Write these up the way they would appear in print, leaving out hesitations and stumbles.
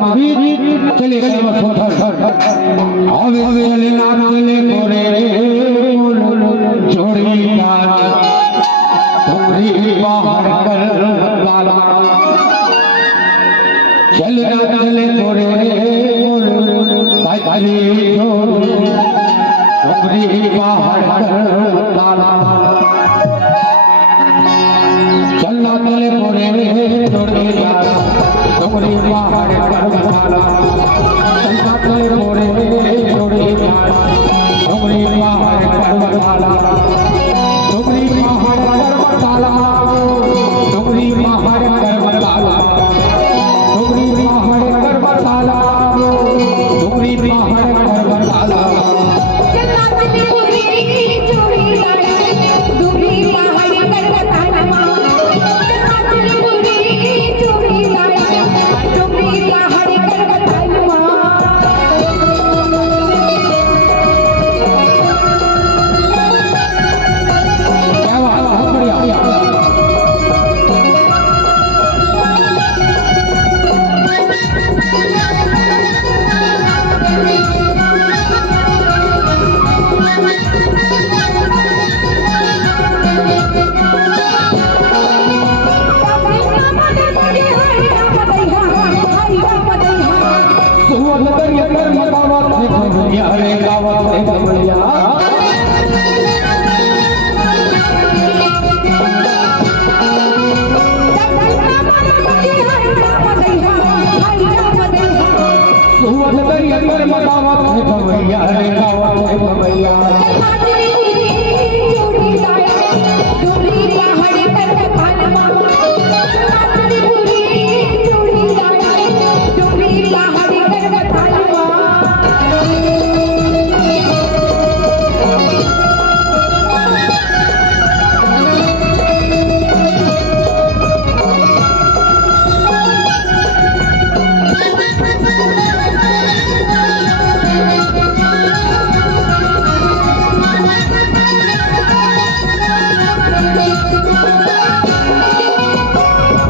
मावी चले गए वसुधर आवे चले नाम चले मोरे जोड़ीदार तुम्हारी बाहर कर काला चले ना चले मोरे भाई भाई तुम्हारी बाहर कर काला चलना चले मोरे जोड़ीदार तुम्हारी बाहर कर काला चलना चले मोरे जोड़ीदार तुम्हारी बाहर कर काला तुम्हारी बाहर कर काला तुम्हारी बाहर कर काला तुम्हारी बाहर कर काला तुम्हारी बाहर कर काला चलना चले मोरे जोड़ीदार तुम्हारी बाहर कर काला चलना चले मोरे जोड़ीदार तुम्हारी बाहर कर काला क्या बात है बहुत बढ़िया रे गावा रे बबलिया सुवर्ण दरिया पर मदावा रे बबलिया रे गावा रे बबलिया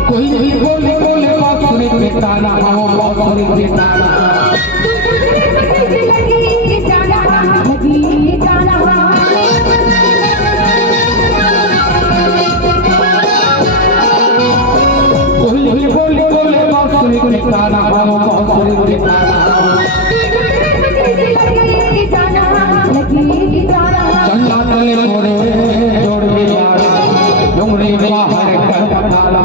कोई भी बोले बोले बांसुरी पे ताना हो बांसुरी पे ताना कोई भी बोले बोले बांसुरी पे ताना हो बांसुरी पे ताना चंदा तले मोरे जोड़े यार डुंगरी बाहर कर काला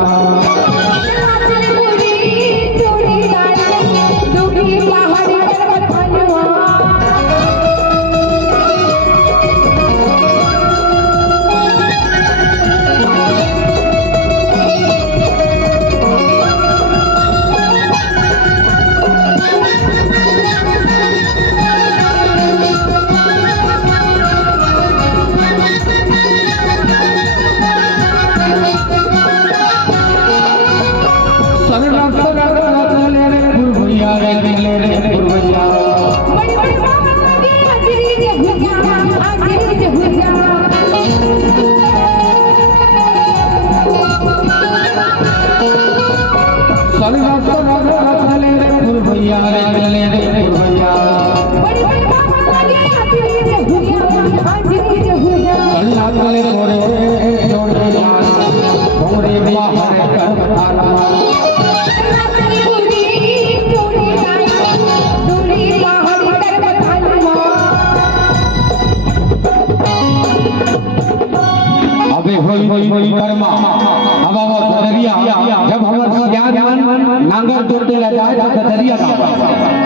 जब हमार नांगर तोड़ते ला जाए तो दरिया का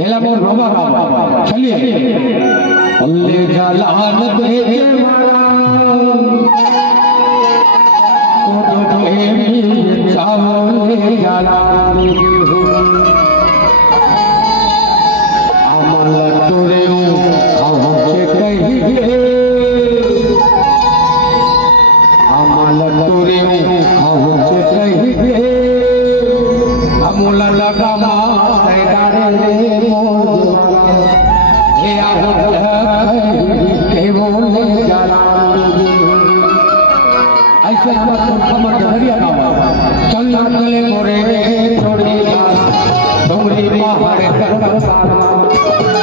एला मोर रोबा का चलिए अल्ले जलान भेजे मारा तो एमी चावले जलान अमल तोरे हमसे कहिए अमल तोरे हमसे कहिए अमूला लगा मारे डारे रे मोर हे आहुत के बोले जला ऐसे हमर दरिया का चल चले मोरे छोड़ी डोंगरी हमारे दरबार